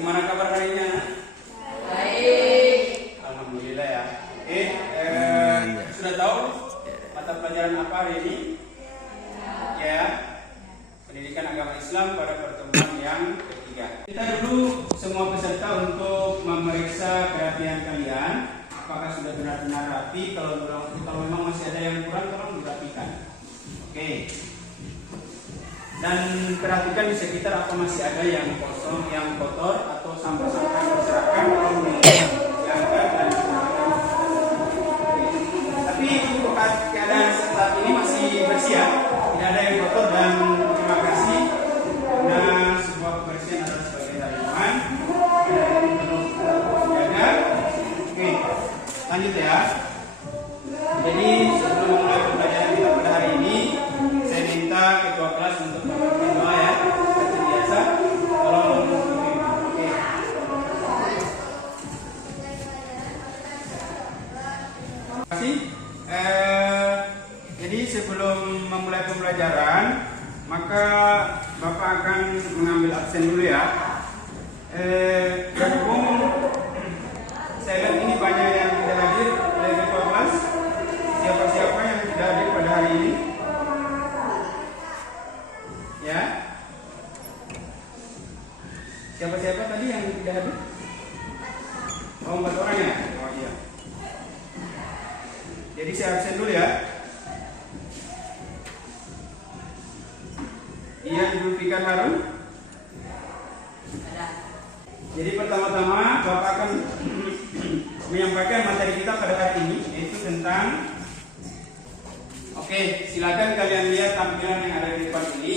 Gimana kabar hari ini, anak? Baik. Alhamdulillah ya. Sudah tahu mata pelajaran apa hari ini? Ya, pendidikan agama Islam pada pertemuan yang ketiga. Kita dulu semua peserta untuk memeriksa perhatian kalian. Apakah sudah benar-benar rapi? Kalau memang masih ada yang kurang, tolong dirapikan. Oke. Dan perhatikan di sekitar apa masih ada yang kosong, yang kotor atau sampah-sampah yang berserakan, tolong diangkat dan dirapikan. Tapi untuk keadaan saat ini masih bersih ya, tidak ada yang kotor dan terima kasih karena sebuah kebersihan adalah sebagian dari iman. Jaga. Oke, lanjut ya. Jadi sebelum memulai pembelajaran kita pada hari ini, saya minta ketua kelas untuk memimpin doa ya, seperti biasa. Tolong memimpin. Oke. Terima kasih. Jadi sebelum memulai pembelajaran, maka Bapak akan mengambil absen dulu ya. Berhubung saya lihat ini banyak yang tidak hadir oleh ketua kelas. Siapa-siapa yang tidak hadir pada hari ini? Ya. Siapa-siapa tadi yang tidak hadir? Oh, 4 orang ya? Oh iya. Jadi saya absen dulu ya. Iya, Zulfikar Harun. Ada. Jadi pertama-tama Bapak akan menyampaikan materi kita pada hari ini, yaitu tentang. Oke, silakan kalian lihat tampilan yang ada di depan ini,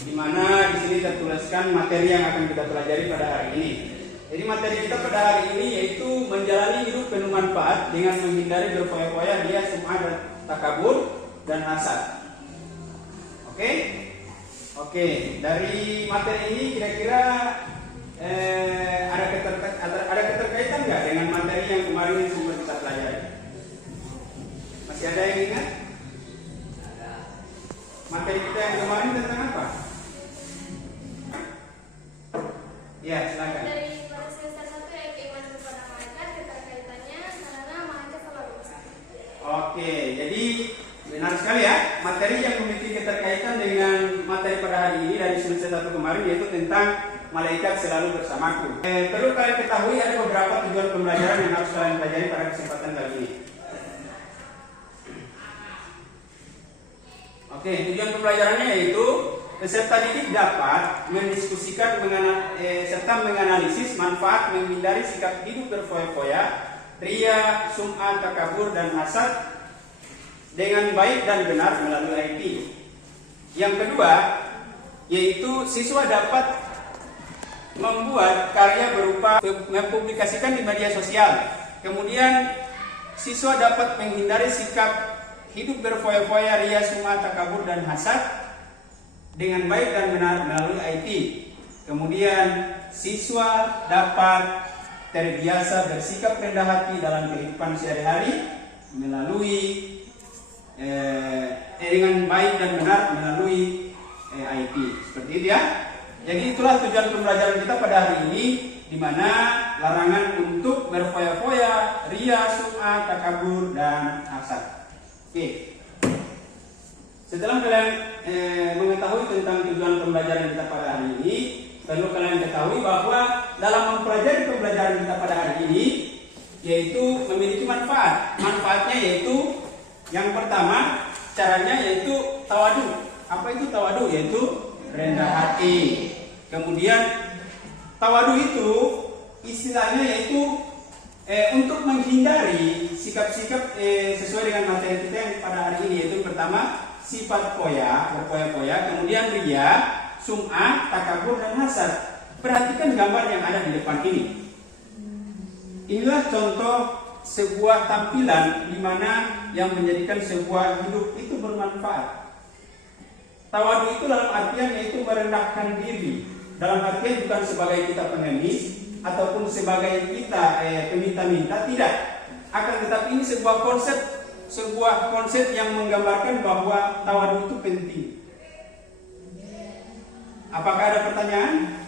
di mana di sini tertuliskan materi yang akan kita pelajari pada hari ini. Jadi materi kita pada hari ini yaitu menjalani hidup penuh manfaat dengan menghindari berfoya-foya, riya, sum'ah, dan takabur dan hasad. Oke? Oke, dari materi ini kira-kira ada keterkaitan nggak dengan materi yang kemarin yang sempat kita pelajari? Masih ada yang ingat? Materi kita yang kemarin tentang apa? Ya, silakan. Dari semester 1 ya, keimanan kepada malaikat, keterkaitannya karena malaikat selalu besar. Oke, jadi benar sekali ya. Materi yang memiliki keterkaitan dengan materi pada hari ini dari semester 1 kemarin yaitu tentang malaikat selalu bersamaku. Perlu kalian ketahui ada beberapa tujuan pembelajaran yang harus kalian pelajari pada kesempatan kali ini. Oke, tujuan pembelajarannya yaitu peserta didik dapat mendiskusikan serta menganalisis manfaat menghindari sikap hidup berfoya-foya, riya, sum'ah, takabur, dan hasad dengan baik dan benar melalui IT. Yang kedua, yaitu siswa dapat membuat karya berupa mempublikasikan di media sosial. Kemudian siswa dapat menghindari sikap hidup berfoya-foya, riya, sum'ah, takabur, dan hasad dengan baik dan benar melalui IT. Kemudian siswa dapat terbiasa bersikap rendah hati dalam kehidupan sehari-hari melalui dengan baik dan benar melalui IT. Seperti itu ya. Jadi itulah tujuan pembelajaran kita pada hari ini, di mana larangan untuk berfoya-foya, riya, sum'ah, takabur, dan hasad. Oke. Setelah kalian mengetahui tentang tujuan pembelajaran kita pada hari ini, perlu kalian ketahui bahwa dalam mempelajari pembelajaran kita pada hari ini, yaitu memiliki manfaat. Manfaatnya yaitu yang pertama, caranya yaitu tawadu. Apa itu tawadu? Yaitu rendah hati. Kemudian tawadu itu istilahnya yaitu untuk menghindari sikap-sikap sesuai dengan materi kita yang pada hari ini, yaitu pertama sifat berfoya-foya, kemudian riya, sum'ah, takabur, dan hasad. Perhatikan gambar yang ada di depan ini. Inilah contoh sebuah tampilan di mana yang menjadikan sebuah hidup itu bermanfaat. Tawadu itu dalam artian yaitu merendahkan diri. Dalam artian bukan sebagai kita pengemis ataupun sebagai kita peminta-minta, tidak. Akan tetapi ini sebuah konsep yang menggambarkan bahwa tawadu itu penting. Apakah ada pertanyaan?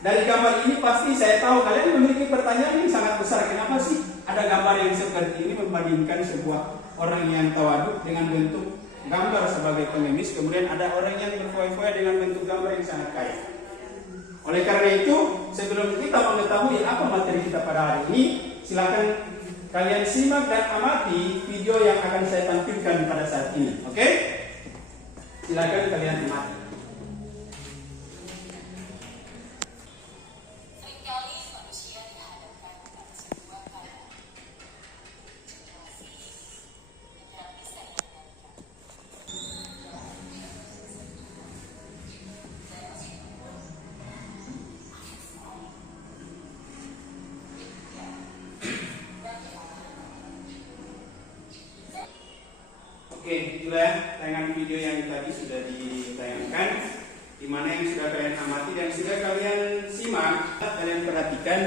Dari gambar ini pasti saya tahu kalian memiliki pertanyaan yang sangat besar. Kenapa sih ada gambar yang seperti ini membandingkan sebuah orang yang tawaduk dengan bentuk gambar sebagai pengemis, kemudian ada orang yang berfoya-foya dengan bentuk gambar yang sangat kaya. Oleh karena itu, sebelum kita mengetahui apa materi kita pada hari ini, silakan kalian simak dan amati video yang akan saya tampilkan pada saat ini. Oke? Silakan kalian amati. Oke, itulah tayangan video yang tadi sudah ditayangkan, di mana yang sudah kalian amati dan sudah kalian simak. Kalian perhatikan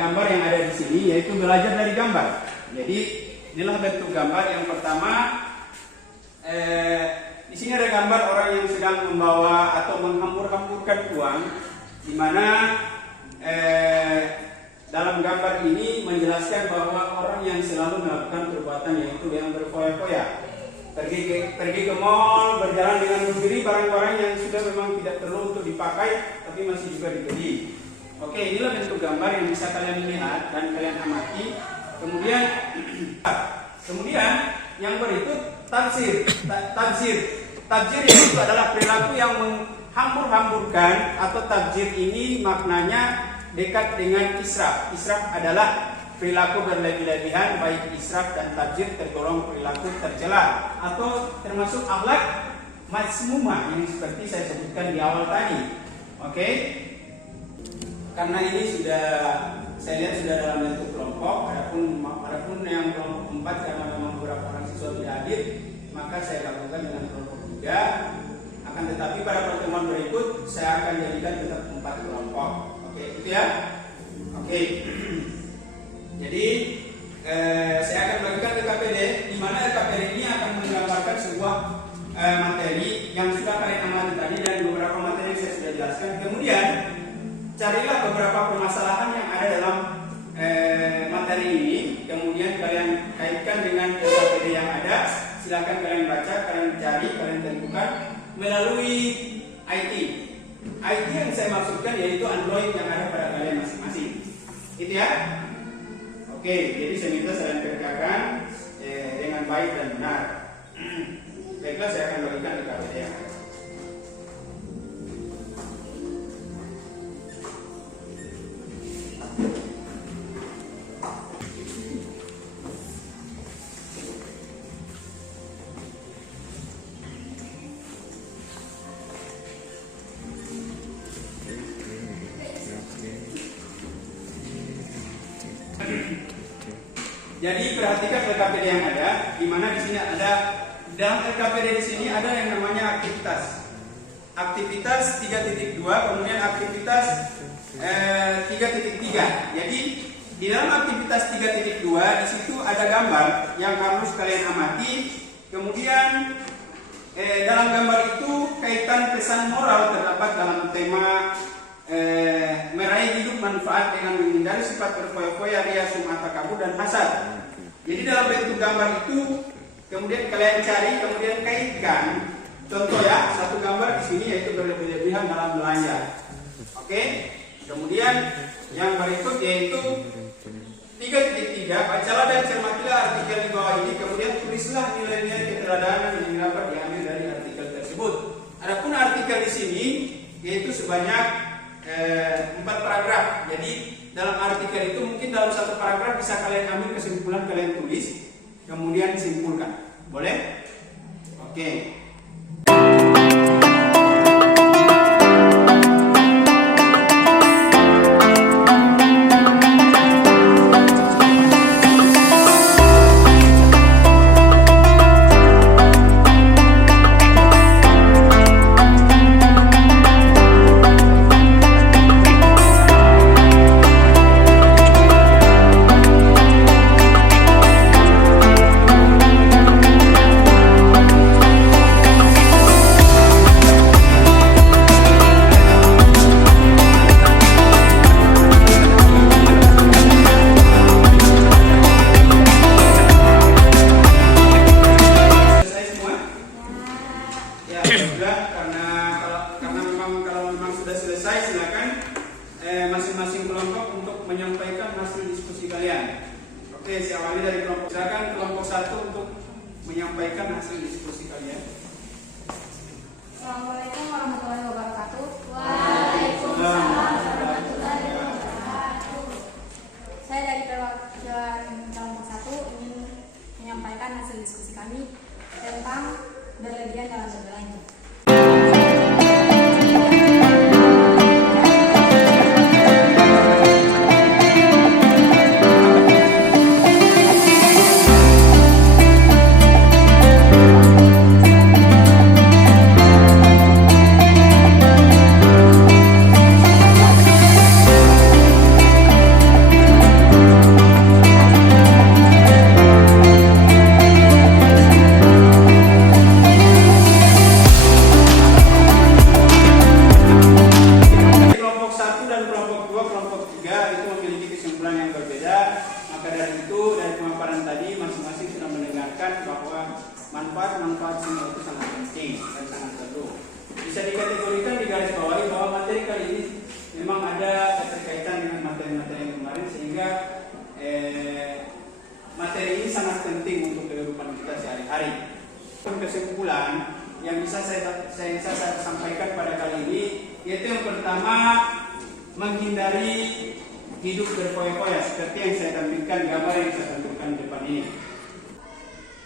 gambar yang ada di sini, yaitu belajar dari gambar. Jadi inilah bentuk gambar yang pertama. Di sini ada gambar orang yang sedang membawa atau menghambur-hamburkan uang, di mana dalam gambar ini menjelaskan bahwa orang yang selalu melakukan perbuatan yaitu yang berfoya-foya, pergi ke mall, berjalan dengan membeli barang-barang yang sudah memang tidak perlu untuk dipakai tapi masih juga dibeli. Oke, inilah bentuk gambar yang bisa kalian lihat dan kalian amati. Kemudian yang berikut tabzir. Tabzir itu adalah perilaku yang menghambur-hamburkan, atau tabzir ini maknanya dekat dengan israf. Israf adalah perilaku berlebih-lebihan, baik israf dan tabzir tergolong perilaku tercela atau termasuk akhlak mazmumah yang seperti saya sebutkan di awal tadi. Oke? Karena ini sudah saya lihat sudah dalam bentuk kelompok, adapun yang kelompok 4 karena memang beberapa orang siswa tidak hadir, maka saya lakukan dengan kelompok 3. Akan tetapi pada pertemuan berikut saya akan jadikan tetap 4 kelompok. Oke, itu ya. Oke. Jadi saya akan bagikan LKPD, di mana LKPD ini akan menggambarkan sebuah materi yang sudah kalian amati tadi dan beberapa materi yang saya sudah jelaskan. Kemudian carilah beberapa permasalahan yang ada dalam materi ini, kemudian kalian kaitkan dengan LKPD yang ada. Silakan kalian baca, kalian cari, kalian tentukan melalui IT. IT yang saya maksudkan yaitu Android yang ada pada kalian masing-masing. Itu ya. Oke, jadi saya minta kalian kerjakan dengan baik dan benar. Baiklah, saya akan bagikan ke KPD yang ada. Jadi perhatikan LKPD yang ada, di mana di sini ada dalam LKPD di sini ada yang namanya aktivitas. Aktivitas 3.2, kemudian aktivitas 3.3. Jadi di dalam aktivitas 3.2 di situ ada gambar yang harus kalian amati. Kemudian dalam gambar itu kaitan pesan moral terdapat dalam tema meraih hidup manfaat dengan menghindari sifat berfoya-foya, ria, sum'ah, takabur, dan hasad. Jadi dalam bentuk gambar itu kemudian kalian cari, kemudian kaitkan. Contoh ya, satu gambar di sini yaitu berlebih-lebihan dalam belanja. Oke. Kemudian yang berikut yaitu 3.3, bacalah dan cermatilah artikel di bawah ini, kemudian tulislah nilai-nilai keteladanan yang dapat diambil dari artikel tersebut. Adapun artikel di sini yaitu sebanyak 4 paragraf. Jadi dalam artikel itu mungkin dalam satu paragraf bisa kalian ambil kesimpulan, kalian tulis, kemudian simpulkan. Boleh? Oke. sudah selesai, silakan masing-masing kelompok untuk menyampaikan hasil diskusi kalian. Oke, saya awali dari kelompok. Silakan kelompok 1 untuk menyampaikan hasil diskusi kalian. Assalamualaikum warahmatullahi wabarakatuh. Waalaikumsalam warahmatullahi wabarakatuh. Saya dari perwakilan kelompok 1 ingin menyampaikan hasil diskusi kami tentang berlebihan dalam berbelanja. Kelompok 1 dan kelompok 2, kelompok 3 itu memiliki kesimpulan yang berbeda. Maka dari itu, dari pemaparan tadi masing-masing sudah mendengarkan bahwa manfaat-manfaat semua itu sangat penting dan sangat perlu. Bisa dikategorikan di garis bawahi bahwa materi kali ini memang ada keterkaitan dengan materi-materi yang kemarin, sehingga materi ini sangat penting untuk kehidupan kita sehari-hari. Kesimpulan yang bisa saya sampaikan pada kali ini yaitu yang pertama, menghindari hidup berfoya-foya seperti yang saya tampilkan, gambar yang saya tampilkan di depan ini.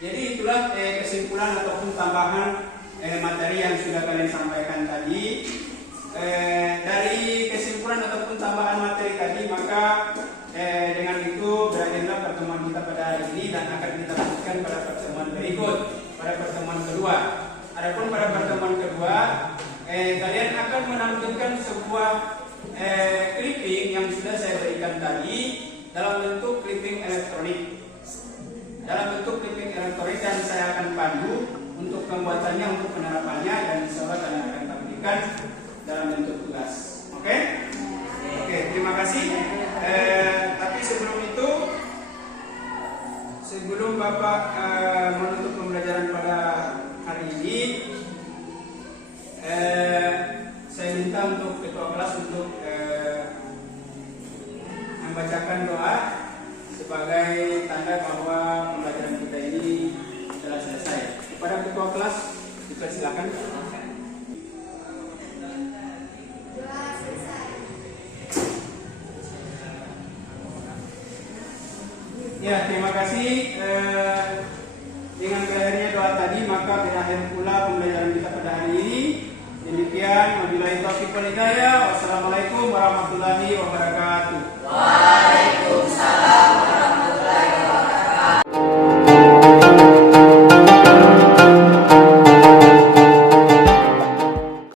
Jadi itulah kesimpulan ataupun tambahan materi yang sudah kalian sampaikan tadi. Dari kesimpulan ataupun tambahan materi tadi, maka dengan itu berakhirlah pertemuan kita pada hari ini dan akan kita lanjutkan pada pertemuan berikut, pada pertemuan kedua. Adapun pada pertemuan kedua, kalian akan menampilkan sebuah clipping yang sudah saya berikan tadi dalam bentuk clipping elektronik. Dalam bentuk clipping elektronik, dan saya akan pandu untuk pembuatannya, untuk penerapannya, dan insya Allah kalian akan tampilkan dalam bentuk tugas. Oke? Oke, terima kasih. Tapi sebelum itu, sebelum Bapak menutup pembelajaran pada hari ini, saya minta untuk ketua kelas untuk membacakan doa sebagai tanda bahwa pembelajaran kita ini telah selesai. Kepada ketua kelas, dipersilakan. Doa selesai. Ya, terima kasih. Dengan berakhirnya doa tadi, maka berakhir pula pembelajaran kita pada hari ini. Demikian, wabillahi taufiq wal hidayah. Wassalamualaikum warahmatullahi wabarakatuh.